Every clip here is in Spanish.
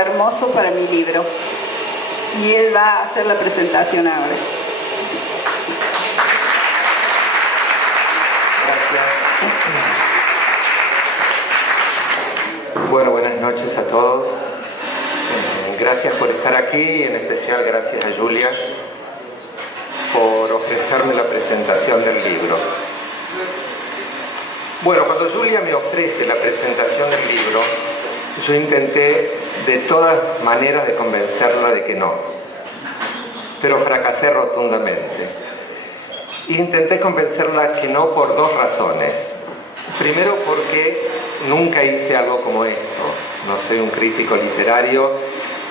hermoso para mi libro. Y él va a hacer la presentación ahora. Gracias. Bueno, buenas noches a todos. Gracias por estar aquí y en especial gracias a Julia por ofrecerme la presentación del libro. Bueno, cuando Julia me ofrece la presentación del libro, yo intenté de todas maneras de convencerla de que no, pero fracasé rotundamente. Intenté convencerla que no por dos razones. Primero, porque nunca hice algo como esto. No soy un crítico literario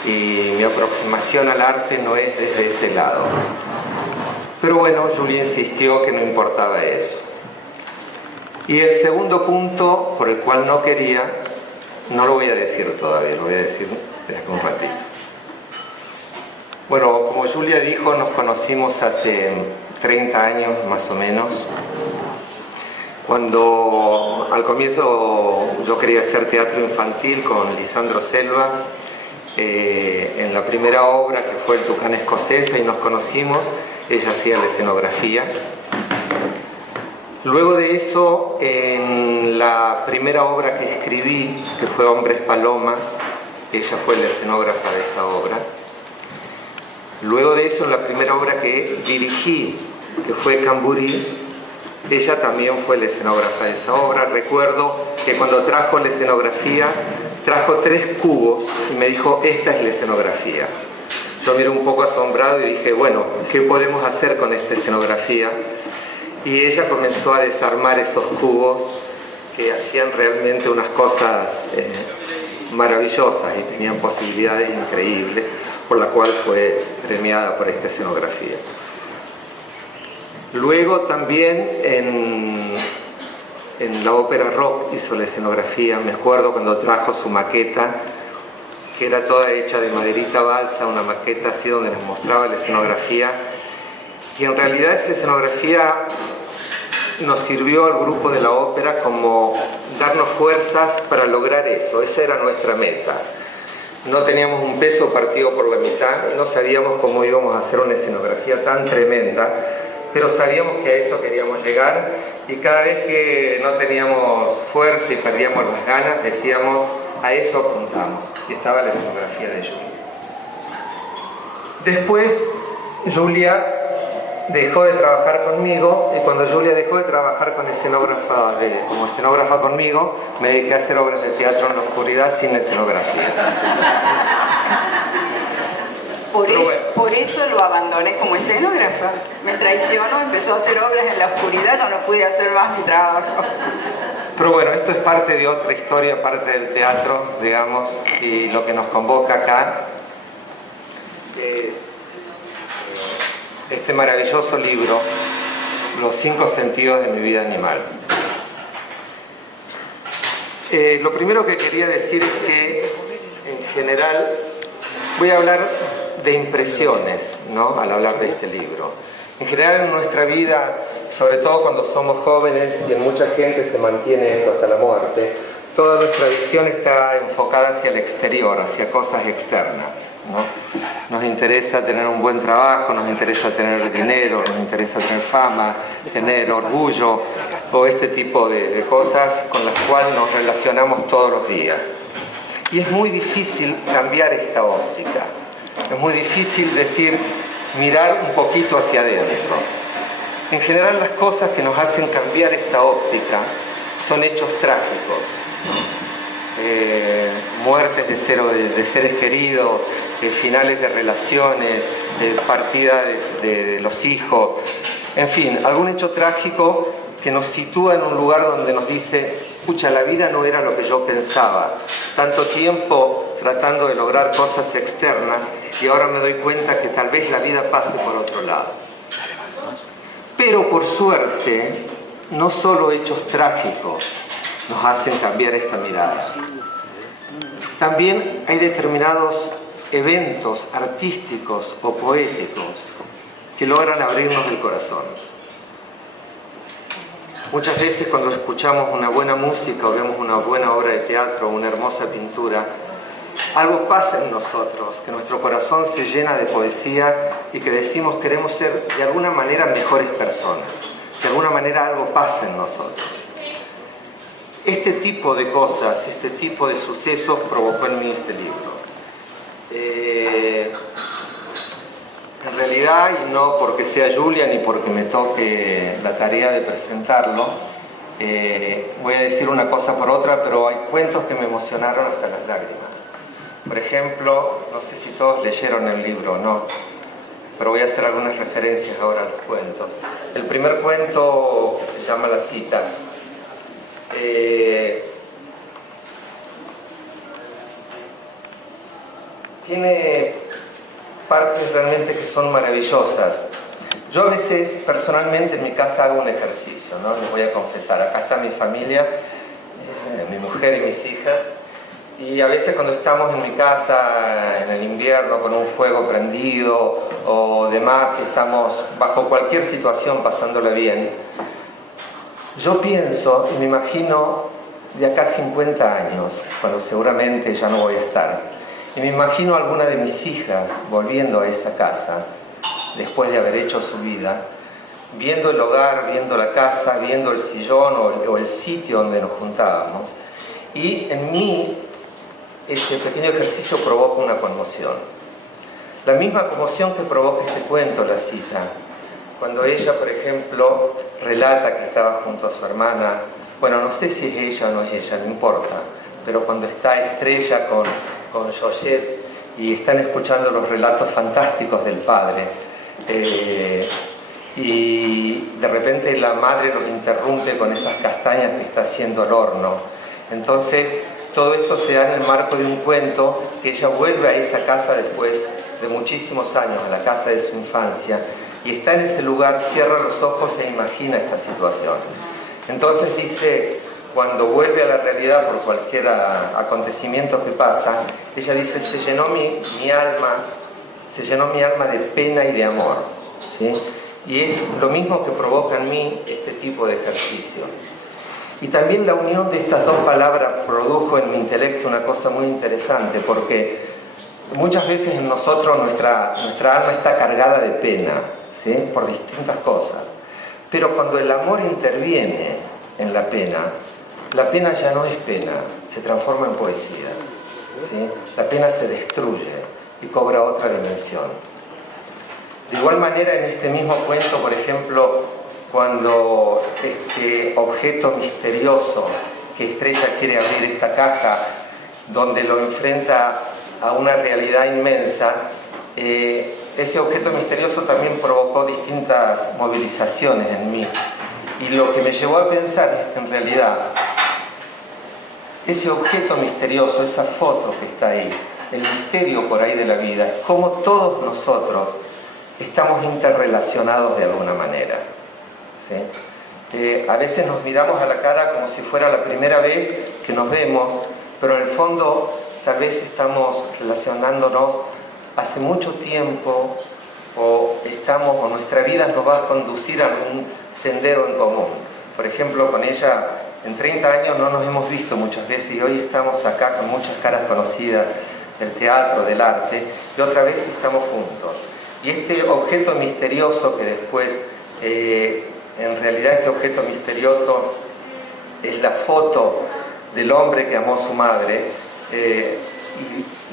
y mi aproximación al arte no es desde ese lado. Pero bueno, Julia insistió que no importaba eso. Y el segundo punto por el cual no quería, no lo voy a decir todavía, lo voy a decir desde un ratito. Bueno, como Julia dijo, nos conocimos hace 30 años más o menos, cuando al comienzo yo quería hacer teatro infantil con Lisandro Selva, en la primera obra que fue El Tucán Escocés, y nos conocimos. Ella hacía la escenografía. Luego de eso, en la primera obra que escribí, que fue Hombres Palomas, ella fue la escenógrafa de esa obra. Luego de eso, en la primera obra que dirigí, que fue Camburí, ella también fue la escenógrafa de esa obra. Recuerdo que cuando trajo la escenografía, trajo 3 cubos y me dijo, esta es la escenografía. Yo miré un poco asombrado y dije, bueno, ¿qué podemos hacer con esta escenografía? Y ella comenzó a desarmar esos cubos que hacían realmente unas cosas maravillosas y tenían posibilidades increíbles, por la cual fue premiada por esta escenografía. Luego también en la ópera rock hizo la escenografía. Me acuerdo cuando trajo su maqueta, que era toda hecha de maderita balsa, una maqueta así donde les mostraba la escenografía. Y en realidad esa escenografía nos sirvió al grupo de la ópera como darnos fuerzas para lograr eso. Esa era nuestra meta. No teníamos un peso partido por la mitad, no sabíamos cómo íbamos a hacer una escenografía tan tremenda, pero sabíamos que a eso queríamos llegar, y cada vez que no teníamos fuerza y perdíamos las ganas, decíamos, a eso apuntamos. Y estaba la escenografía de Julia. Después, Julia dejó de trabajar conmigo, y cuando Julia dejó de trabajar como escenógrafa conmigo, me dediqué a hacer obras de teatro en la oscuridad sin escenografía. Por eso lo abandoné como escenógrafa. Me traicionó, empezó a hacer obras en la oscuridad, yo no pude hacer más mi trabajo. Pero bueno, esto es parte de otra historia, parte del teatro, digamos, y lo que nos convoca acá es este maravilloso libro, Los 5 sentidos de mi vida animal. Lo primero que quería decir es que, en general, voy a hablar de impresiones, ¿no?, al hablar de este libro. En general, en nuestra vida, sobre todo cuando somos jóvenes, y en mucha gente se mantiene esto hasta la muerte, toda nuestra visión está enfocada hacia el exterior, hacia cosas externas, ¿no? Nos interesa tener un buen trabajo, nos interesa tener dinero, nos interesa tener fama, tener orgullo, o este tipo de cosas con las cuales nos relacionamos todos los días. Y es muy difícil cambiar esta óptica. Es muy difícil mirar un poquito hacia adentro. En general, las cosas que nos hacen cambiar esta óptica son hechos trágicos. Muertes de seres queridos, finales de relaciones, partida de los hijos, en fin, algún hecho trágico que nos sitúa en un lugar donde nos dice, pucha, la vida no era lo que yo pensaba. Tanto tiempo tratando de lograr cosas externas y ahora me doy cuenta que tal vez la vida pase por otro lado. Pero por suerte, no solo hechos trágicos nos hacen cambiar esta mirada. También hay determinados eventos artísticos o poéticos que logran abrirnos el corazón. Muchas veces cuando escuchamos una buena música o vemos una buena obra de teatro o una hermosa pintura, algo pasa en nosotros, que nuestro corazón se llena de poesía y que decimos queremos ser de alguna manera mejores personas, de alguna manera algo pasa en nosotros. Este tipo de cosas, este tipo de sucesos provocó en mí este libro. En realidad, y no porque sea Julia ni porque me toque la tarea de presentarlo, voy a decir una cosa por otra, pero hay cuentos que me emocionaron hasta las lágrimas. Por ejemplo, no sé si todos leyeron el libro o no, pero voy a hacer algunas referencias ahora a los cuentos. El primer cuento, que se llama La cita, tiene partes realmente que son maravillosas. Yo a veces, personalmente, en mi casa hago un ejercicio, ¿no? Les voy a confesar. Acá está mi familia, mi mujer y mis hijas. Y a veces cuando estamos en mi casa, en el invierno, con un fuego prendido o demás, y estamos bajo cualquier situación pasándola bien, yo pienso y me imagino de acá 50 años, cuando seguramente ya no voy a estar. Y me imagino a alguna de mis hijas volviendo a esa casa, después de haber hecho su vida, viendo el hogar, viendo la casa, viendo el sillón o el sitio donde nos juntábamos. Y en mí, ese pequeño ejercicio provoca una conmoción. La misma conmoción que provoca este cuento, La cita. Cuando ella, por ejemplo, relata que estaba junto a su hermana, bueno, no sé si es ella o no es ella, no importa, pero cuando está Estrella con Georgette y están escuchando los relatos fantásticos del padre, y de repente la madre los interrumpe con esas castañas que está haciendo al horno. Entonces todo esto se da en el marco de un cuento que ella vuelve a esa casa después de muchísimos años, a la casa de su infancia, y está en ese lugar, cierra los ojos e imagina esta situación. Entonces dice, cuando vuelve a la realidad por cualquier acontecimiento que pasa, ella dice, se llenó mi alma de pena y de amor, ¿sí? Y es lo mismo que provoca en mí este tipo de ejercicio. Y también la unión de estas dos palabras produjo en mi intelecto una cosa muy interesante, porque muchas veces en nosotros nuestra alma está cargada de pena, ¿sí? Por distintas cosas. Pero cuando el amor interviene en la pena ya no es pena, se transforma en poesía, ¿sí? La pena se destruye y cobra otra dimensión. De igual manera, en este mismo cuento, por ejemplo, cuando este objeto misterioso que Estrella quiere abrir esta caja, donde lo enfrenta a una realidad inmensa, ese objeto misterioso también provocó distintas movilizaciones en mí. Y lo que me llevó a pensar es que en realidad ese objeto misterioso, esa foto que está ahí, el misterio por ahí de la vida, cómo todos nosotros estamos interrelacionados de alguna manera, ¿sí? A veces nos miramos a la cara como si fuera la primera vez que nos vemos, pero en el fondo tal vez estamos relacionándonos hace mucho tiempo, o nuestra vida nos va a conducir a un sendero en común. Por ejemplo, con ella en 30 años no nos hemos visto muchas veces y hoy estamos acá con muchas caras conocidas del teatro, del arte, y otra vez estamos juntos. Y este objeto misterioso que después, en realidad este objeto misterioso es la foto del hombre que amó a su madre,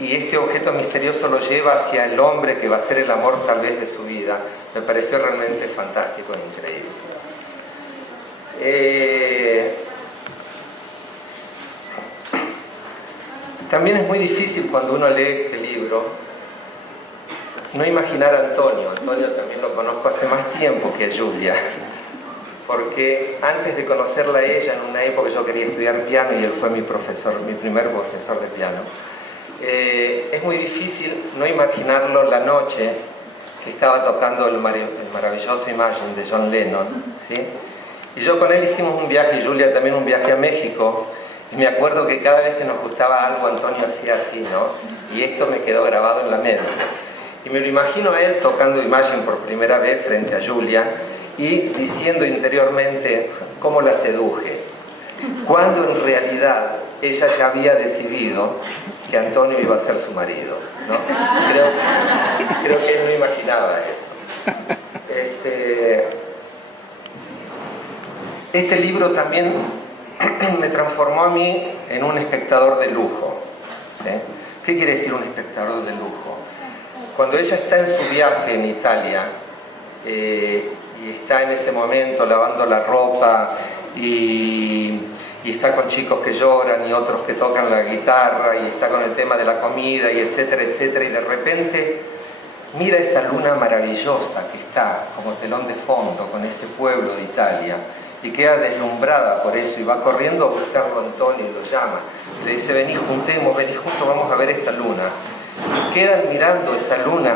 y este objeto misterioso lo lleva hacia el hombre que va a ser el amor tal vez de su vida. Me pareció realmente fantástico e increíble. También es muy difícil cuando uno lee este libro no imaginar a Antonio. Antonio también lo conozco hace más tiempo que a Julia, porque antes de conocerla a ella, en una época yo quería estudiar piano y él fue mi profesor, mi primer profesor de piano. Es muy difícil no imaginarlo la noche que estaba tocando el maravilloso Imagine de John Lennon, ¿sí? Y yo con él hicimos un viaje, y Julia también un viaje a México, y me acuerdo que cada vez que nos gustaba algo Antonio hacía así, ¿no? Y esto me quedó grabado en la mente. Y me lo imagino a él tocando Imagine por primera vez frente a Julia y diciendo interiormente cómo la seduje, cuando en realidad ella ya había decidido que Antonio iba a ser su marido, ¿no? Creo que él no imaginaba eso. Este libro también me transformó a mí en un espectador de lujo, ¿sí? ¿Qué quiere decir un espectador de lujo? Cuando ella está en su viaje en Italia y está en ese momento lavando la ropa y está con chicos que lloran y otros que tocan la guitarra y está con el tema de la comida y etcétera, etcétera, y de repente mira esa luna maravillosa que está como telón de fondo con ese pueblo de Italia y queda deslumbrada por eso y va corriendo a buscarlo a Antonio y lo llama y le dice: vení, juntemos, vení juntos, vamos a ver esta luna. Y quedan mirando esa luna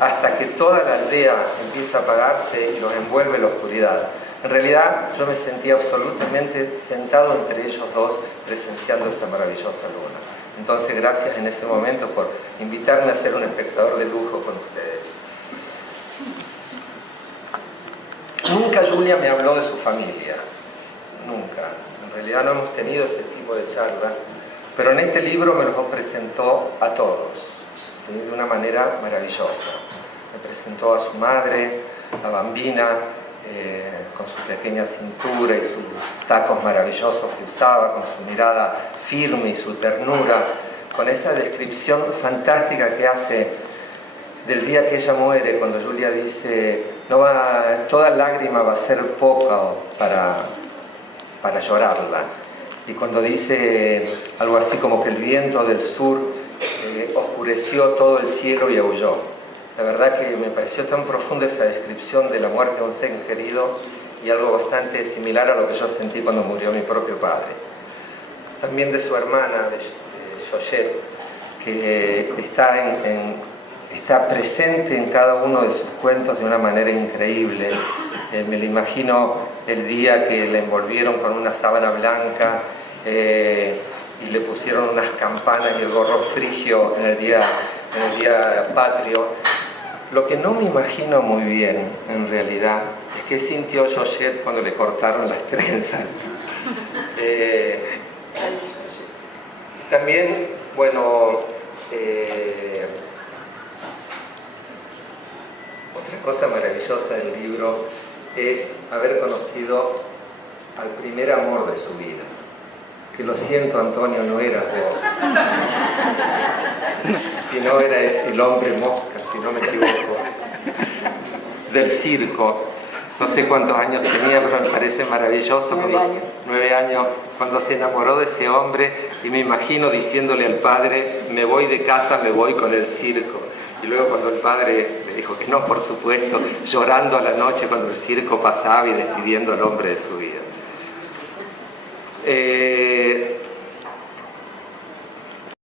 hasta que toda la aldea empieza a apagarse y los envuelve la oscuridad. En realidad yo me sentía absolutamente sentado entre ellos dos presenciando esa maravillosa luna. Entonces gracias en ese momento por invitarme a ser un espectador de lujo con ustedes. Nunca Julia me habló de su familia, nunca. En realidad no hemos tenido ese tipo de charla, pero en este libro me los presentó a todos, ¿sí? De una manera maravillosa. Me presentó a su madre, a Bambina, con su pequeña cintura y sus tacos maravillosos que usaba, con su mirada firme y su ternura, con esa descripción fantástica que hace del día que ella muere, cuando Julia dice: toda lágrima va a ser poca para llorarla. Y cuando dice algo así como que el viento del sur oscureció todo el cielo y aulló. La verdad que me pareció tan profunda esa descripción de la muerte de un ser querido y algo bastante similar a lo que yo sentí cuando murió mi propio padre. También de su hermana, de Georgette, que está presente en cada uno de sus cuentos de una manera increíble. Me lo imagino el día que la envolvieron con una sábana blanca y le pusieron unas campanas y el gorro frigio en el día patrio. Lo que no me imagino muy bien, en realidad, es qué sintió Georgette cuando le cortaron las trenzas. También, bueno, otra cosa maravillosa del libro es haber conocido al primer amor de su vida. Que lo siento, Antonio, no eras vos, sino era el hombre mosca, si no me equivoco, del circo. No sé cuántos años tenía, pero me parece maravilloso. 9 años, cuando se enamoró de ese hombre, y me imagino diciéndole al padre: me voy de casa, me voy con el circo. Y luego cuando el padre le dijo que no, por supuesto, llorando a la noche cuando el circo pasaba y despidiendo al hombre de su vida.